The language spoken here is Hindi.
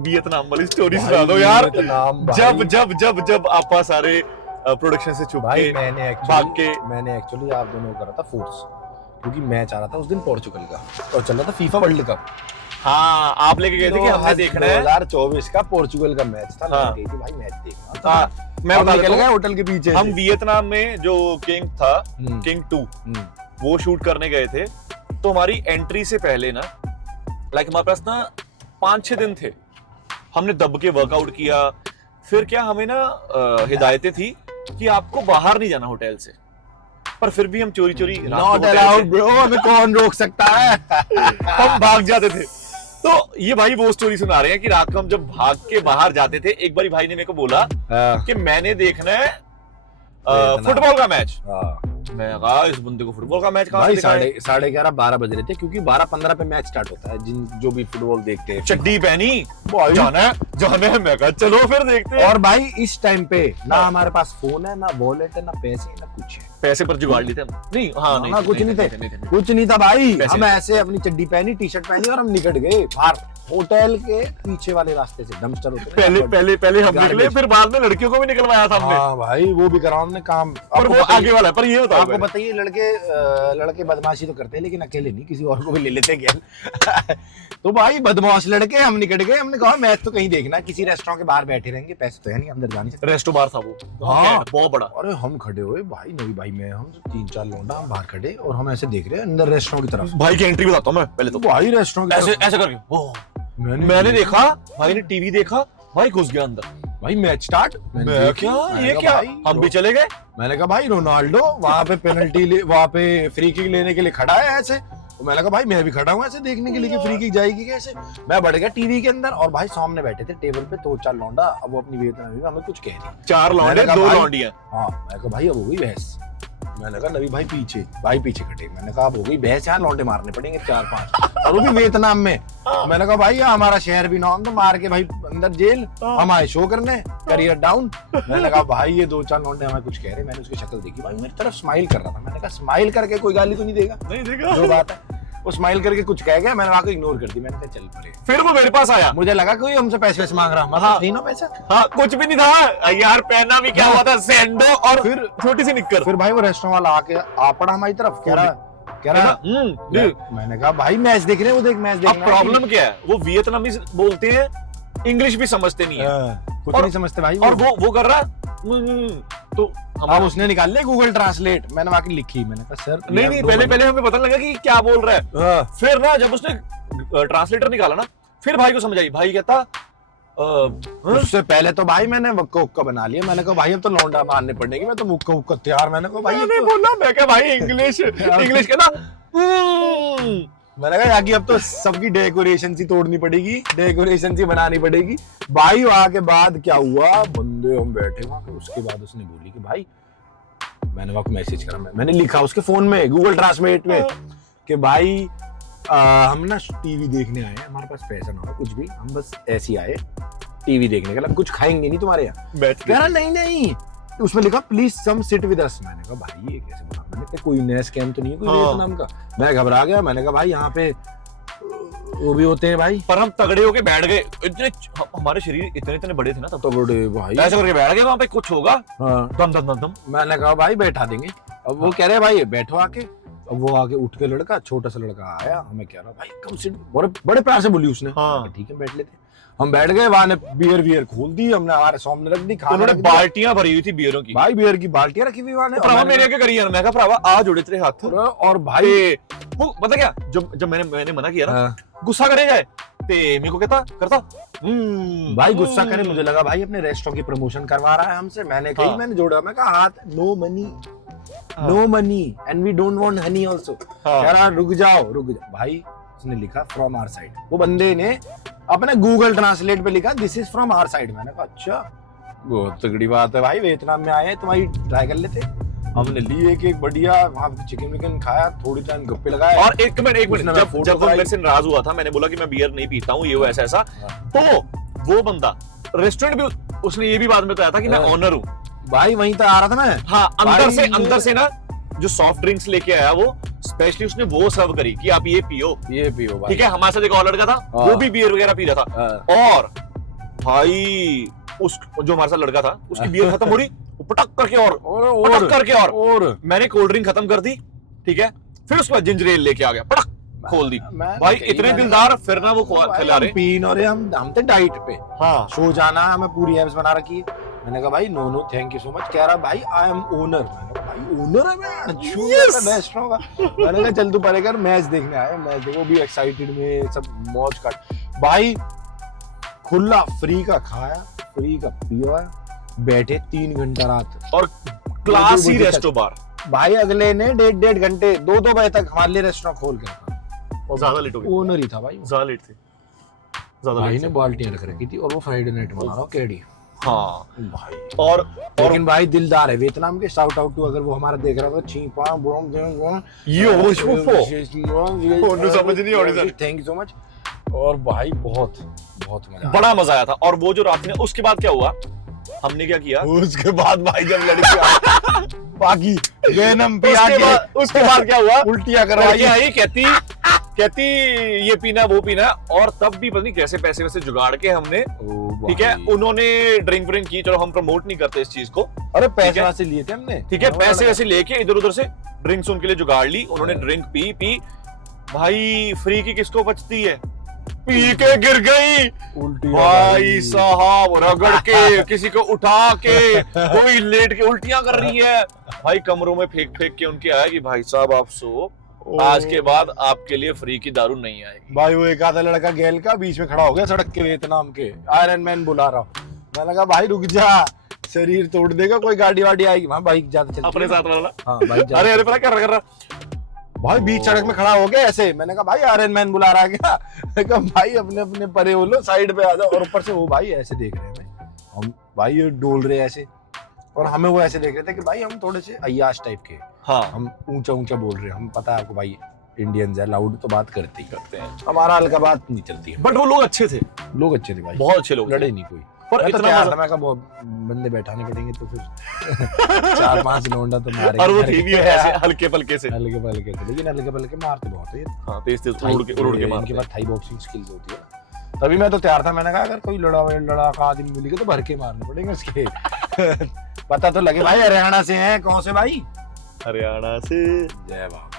वियतनाम वाली स्टोरी सुना दो यार। वियतनाम भाई। जब जब जब जब आपा सारे प्रोडक्शन से छुप भाई के मैंने के एक्चुअली आप दोनों को करा था फोर्स, क्योंकि मैच आ रहा था उस दिन पोर्चुगल का और चल रहा था फीफा वर्ल्ड कप। हाँ आप लेके गए थे कि हमने देखना है 2024 का पोर्चुगल का मैच था। हाँ। मैं गई थी भाई मैच देखना। हाँ, मैं बता निकल देता गए हूँ, होटल के पीछे हम से। वियतनाम में जो किंग था, हम्म, किंग 2 हम्म, वो शूट करने गए थे। तो हमारी एंट्री से पहले ना लाइक हमारे पास ना 5-6 दिन थे। हमने दब के वर्कआउट किया। फिर क्या हमें ना हिदायतें थी कि आपको बाहर नहीं जाना होटल से, पर फिर भी हम चोरी चोरी नॉट अलाउड ब्रो, हमें कौन रोक सकता है। हम भाग जाते थे। तो ये भाई वो स्टोरी सुना रहे हैं कि रात को हम जब भाग के बाहर जाते थे, एक बार भाई ने मेरे को बोला कि मैंने देखना है फुटबॉल का मैच। मैं कहा इस बंदे को फुटबॉल का मैच कहाँ भाई से दिखाएं? 11:30 12 बज रहे थे, क्योंकि 12:15 पे मैच स्टार्ट होता है। जिन जो भी फुटबॉल देखते हैं चड्डी पहनी भाई। जाना है मैं कहा चलो फिर देखते हैं। और भाई इस टाइम पे ना हमारे पास फोन है, ना वॉलेट है, ना पैसे, ना कुछ है। पैसे पर जुगाड़ लिए थे हम। नहीं हाँ नहीं ना, कुछ नहीं थे। कुछ नहीं था भाई। हम ऐसे अपनी चड्डी पहनी, टी शर्ट पहनी और हम निकट गए बाहर होटल के पीछे वाले रास्ते से। डंपस्टर होते हैं पहले हम निकले, फिर बाद में लड़कियों को भी निकलवाया था हमने। हाँ भाई वो भी करा हमने काम। और वो आगे वाला है, पर ये होता है आपको बताइए लड़के बदमाशी तो करते हैं, लेकिन अकेले नहीं, किसी और को भी ले लेते हैं क्या। तो भाई बदमाश लड़के हम निकट गए। हमने कहा मैच तो कहीं देखना है, किसी रेस्टोरेंट के बाहर बैठे रहेंगे, पैसे तो है नहीं, अंदर जाने से। रेस्टो बार था वो। हाँ बहुत बड़ा। अरे हम खड़े हुए भाई, नवी भाई में हम 3-4 लौंडा, हम बाहर खड़े और हम ऐसे देख रहे हैं अंदर रेस्टोरेंट की तरफ। भाई की एंट्री बताता हूँ मैं पहले तो। भाई रेस्टोरेंट ऐसे ऐसे करके ओह, मैंने देखा, भाई ने टीवी देखा, भाई घुस गया अंदर। भाई मैच स्टार्ट। मैं क्या ये क्या, हम भी चले गए। मैंने कहा भाई रोनाल्डो वहां पे पेनल्टी वहां पे फ्री किक लेने के लिए खड़ा है ऐसे। तो मैंने कहा भाई मैं भी खड़ा हूँ ऐसे देखने के लिए कि फ्री किक जाएगी कैसे। मैं बढ़ गया टीवी के अंदर और भाई सामने बैठे थे टेबल पे 2-4 लौंडा। अब वो अपनी वियतनामी में हमें कुछ कह रही। 4 लौंडे 2 लौंडियां। हाँ मैंने कहा भाई अब हो गई बहस। मैंने कहा नवी भाई पीछे खड़े। मैंने कहा अब हो गई बहस, यहाँ लौंडे मारने पड़ेंगे 4-5 और वो भी वियतनाम में। मैंने कहा भाई यहाँ हमारा शहर भी नाम तो मार के भाई अंदर जेल, हम आए शो करने, करियर डाउन। मैंने कहा भाई ये 2-4 लौंडे हमें कुछ कह रहे। मैंने उसकी शक्ल देखी, भाई मेरी तरफ स्माइल कर रहा था। मैंने कहा स्माइल करके कोई गाली तो नहीं देगा, नहीं देगा जो बात है। वो स्माइल करके कुछ कह गया, मैंने वहां को इग्नोर कर दी। मैंने कहा चल पड़े। फिर वो मेरे पास आया, मुझे लगा कोई हमसे पैसे मांग रहा। हाँ। नहीं ना पैसा। हाँ कुछ भी नहीं था यार, पहना भी क्या हुआ था, सैंडो और फिर छोटी सी निक्कर। फिर भाई वो रेस्टोरेंट वाला आके आ पड़ा हमारी तरफ, कह रहा मैंने कहा भाई मैच देख रहे हैं, वो देख मैच देख अब प्रॉब्लम क्या है, वो वियतनामी बोलते हैं, इंग्लिश भी समझते नहीं है, कुछ और- नहीं समझते भाई। और वो कर रहा तो अब उसने निकाल लिया गूगल ट्रांसलेट। मैंने वहां की लिखी। मैंने कहा सर नहीं पहले हमें पता लगा कि क्या बोल रहा है। फिर ना जब उसने ट्रांसलेटर निकाला ना, फिर भाई को समझ आई। भाई कहता उससे पहले तो भाई मैंने वक्का उक्का बना लिया। मैंने कहा भाई अब तो लौंडा मारने पड़ेगी, मैं तो मुक्का उक्का तैयार। मैंने कहा भाई मैंने बोला, मैं क्या भाई इंग्लिश कहना। मैंने कहा यार अब तो सबकी डेकोरेशन सी तोड़नी पड़ेगी, डेकोरेशन सी बनानी पड़ेगी। भाई वहां के बाद क्या हुआ, बंदे हम बैठे वहां पे। उसके बाद उसने बोली कि भाई, मैंने वहां को मैसेज करा, मैंने लिखा उसके फोन में गूगल ट्रांसलेट में कि भाई हम ना टीवी देखने आए हैं, हमारे पास पैसा ना हो कुछ भी, हम बस ऐसे ही आए टीवी देखने के लिए, कुछ खाएंगे नहीं तुम्हारे यहाँ। कह रहा नहीं। उसमें लिखा please some sit with us. मैंने कहा भाई ये कैसे बना। मैंने कहा कोई नया स्कैम तो नहीं है कोई वियतनाम का। मैं घबरा गया। मैंने कहा भाई यहाँ पे वो भी होते हैं भाई। पर हम तगड़े होके बैठ गए, इतने हमारे शरीर इतने बड़े थे ना तब, तो बड़े भाई ऐसे करके बैठ गए, वहां पे कुछ होगा हाँ। दम। मैंने कहा भाई बैठा देंगे। अब वो कह रहे भाई बैठो आके। अब वो आके उठ के लड़का, छोटा सा लड़का आया, हमें कह रहा भाई कम सिट। बड़े प्यार से बोली उसने। हाँ। ठीक है बैठ लेते। हम बैठ गए। वहां ने बियर खोल दी, हमने हमारे सामने रख दी। उन्होंने बाल्टियां भरी हुई थी बियरों की। भाई बियर की बाल्टियां रखी हुई वहां ने। भरावा मेरे आगे करी यार। मैं कहा भरावा आ जोड़े तेरे हाथ। और भाई वो पता क्या, जब मैंने मना किया ना, गुस्सा करे जाए ते मेरे को करता भाई गुस्सा करे। मुझे लगा भाई अपने रेस्टोरेंट की प्रमोशन करवा रहा है हमसे। मैंने कही, मैंने जोड़ा, मैं कहा हाथ no money and we don't want honey also. कह रहा रुक जाओ भाई। उसने लिखा फ्रॉम आवर साइड। वो बंदे ने अपने गूगल ट्रांसलेट पे लिखा this is from our side. मैंने कहा अच्छा बहुत तगड़ी बात है भाई, वियतनाम में आए हैं, तुम्हारी ट्राई कर लेते। हमने ली एक बढ़िया वहां चिकन विकन खाया, थोड़ी टाइम गप्पे लगाए। और एक मिनट जब मेरे से नाराज हुआ था, मैंने बोला कि मैं बियर नहीं पीता हूँ, ये वो ऐसा। तो वो बंदा रेस्टोरेंट भी, उसने ये भी बाद में बताया था कि मैं ऑनर हूँ भाई। वहीं तक आ रहा था मैं। हाँ अंदर से ना जो सॉफ्ट ड्रिंक्स लेके आया, वो स्पेशली उसने वो सर्व करी कि आप ये पियो भाई। ठीक है। हमारे साथ एक और लड़का था, वो भी बियर वगैरह पी रहा था। और भाई उस जो हमारे साथ लड़का था उसकी बियर खत्म हो रही, वो पटक करके और और पटक करके और मैंने कोल्ड ड्रिंक खत्म कर दी, ठीक है, फिर उसके बाद जिंजर एल लेके आ गया, पटक खोल दी। भाई इतने दिलदार, फिर ना वो खिला रहे। पीन और हम थे डाइट पे, हाँ सो जाना, हमें पूरी एम्स बना रखी है। मैंने कहा भाई no no thank you so much. कह रहा भाई आई एम ओनर। मैंने कहा भाई ओनर है मैं रेस्टोरेंट का। मैंने कहा चल तू परे कर, मैच देखने आया, मैच देखो भी एक्साइटेड में सब मौज काट। भाई खुला फ्री का खाया, फ्री का पिया, बैठे 3 घंटा रात और क्लासी रेस्टो बार। भाई अगले ने 1.5 घंटे 2 बजे तक हमारे लिए रेस्टोरेंट खोल के रखा। और ज्यादा लेट हो गया, ओनर ही था भाई, ज्यादा लेट थे, ज्यादा भाई लेट ने थे। बाल्टियां रख रखी थी और वो फ्राइडे नाइट बना रहा केडी हाँ भाई। और लेकिन भाई दिलदार है वियतनाम के, शाउट आउट टू अगर वो हमारा देख रहा था छीपा बोम ये वो समझ नहीं आ रही। Thank you so much. और भाई बहुत बहुत मजा बड़ा मजा आया था। और वो जो रात में, उसके बाद क्या हुआ, हमने क्या किया, उसके बाद भाई जब लड़की आई बाकी वेनम पिया उसके बाद क्या हुआ, उल्टियां लड़की करवाई। आई, कहती ये पीना वो पीना, और तब भी पता नहीं कैसे पैसे वैसे जुगाड़ के हमने, ठीक है, उन्होंने ड्रिंक व्रिंक की, चलो हम प्रमोट नहीं करते इस चीज को, अरे पैसे वैसे लिए थे हमने, ठीक है, पैसे वैसे लेके इधर उधर से ड्रिंक्स उनके लिए जुगाड़ ली, उन्होंने ड्रिंक पी भाई फ्री की किसको बचती है, पी के गिर गई भाई साहब, रगड़ के किसी को उठा के, कोई लेट के उल्टियां कर रही है भाई, कमरों में फेंक के उनके आया कि भाई साहब आप सो, आज के बाद आपके लिए फ्री की दारू नहीं आएगी। भाई वो एक आधा लड़का गैल का बीच में खड़ा हो गया सड़क के, वियतनाम के, आयरन मैन बुला रहा हूँ। मैंने कहा भाई रुक जा, शरीर तोड़ देगा, कोई गाड़ी वाड़ी आएगी। वहाँ बाइक ज्यादा चलती अपने साथ वाला, हाँ बाइक अरे पता क्या कर रहा भाई बीच सड़क में खड़ा हो गया ऐसे। मैंने कहा भाई आयरन मैन बुला रहा है क्या? मैंने कहा भाई अपने अपने परे हो लो, साइड पे आ जाओ। और ऊपर से वो भाई ऐसे देख रहे हैं, हम भाई ये डोल रहे ऐसे, और हमें वो ऐसे देख रहे थे कि भाई हम थोड़े से अय्याश टाइप के, हाँ हम ऊंचा ऊंचा बोल रहे हैं, हम पता है आपको भाई इंडियंस है, लाउड तो बात करते ही करते हैं, हमारा हल्का बात नहीं चलती है। बट वो लोग अच्छे थे, लोग अच्छे थे भाई, बहुत अच्छे लोग लड़े थे। नहीं कोई। पर मैं तो इतना तैयार मजा, था, मैं कहा बहुत बंदे बैठाने पड़ेंगे तो फिर 4-5 लौंडा तो मारेंगे। और वो थी भी ऐसे हल्के पलके से, हल्के पलके थे, लेकिन हल्के पलके मारते बहुत है ये। हाँ तेज तेज उड़ के मारते इनके पास थाई बॉक्सिंग स्किल्स होती है। तभी मैं तो तैयार था, मैंने कहा अगर कोई लड़ा का आदमी मिलेगा तो भर के मारने पड़ेंगे उसके। पता तो लगे भाई हरियाणा से हैं, कौन से भाई? हरियाणा से। जय बाबा।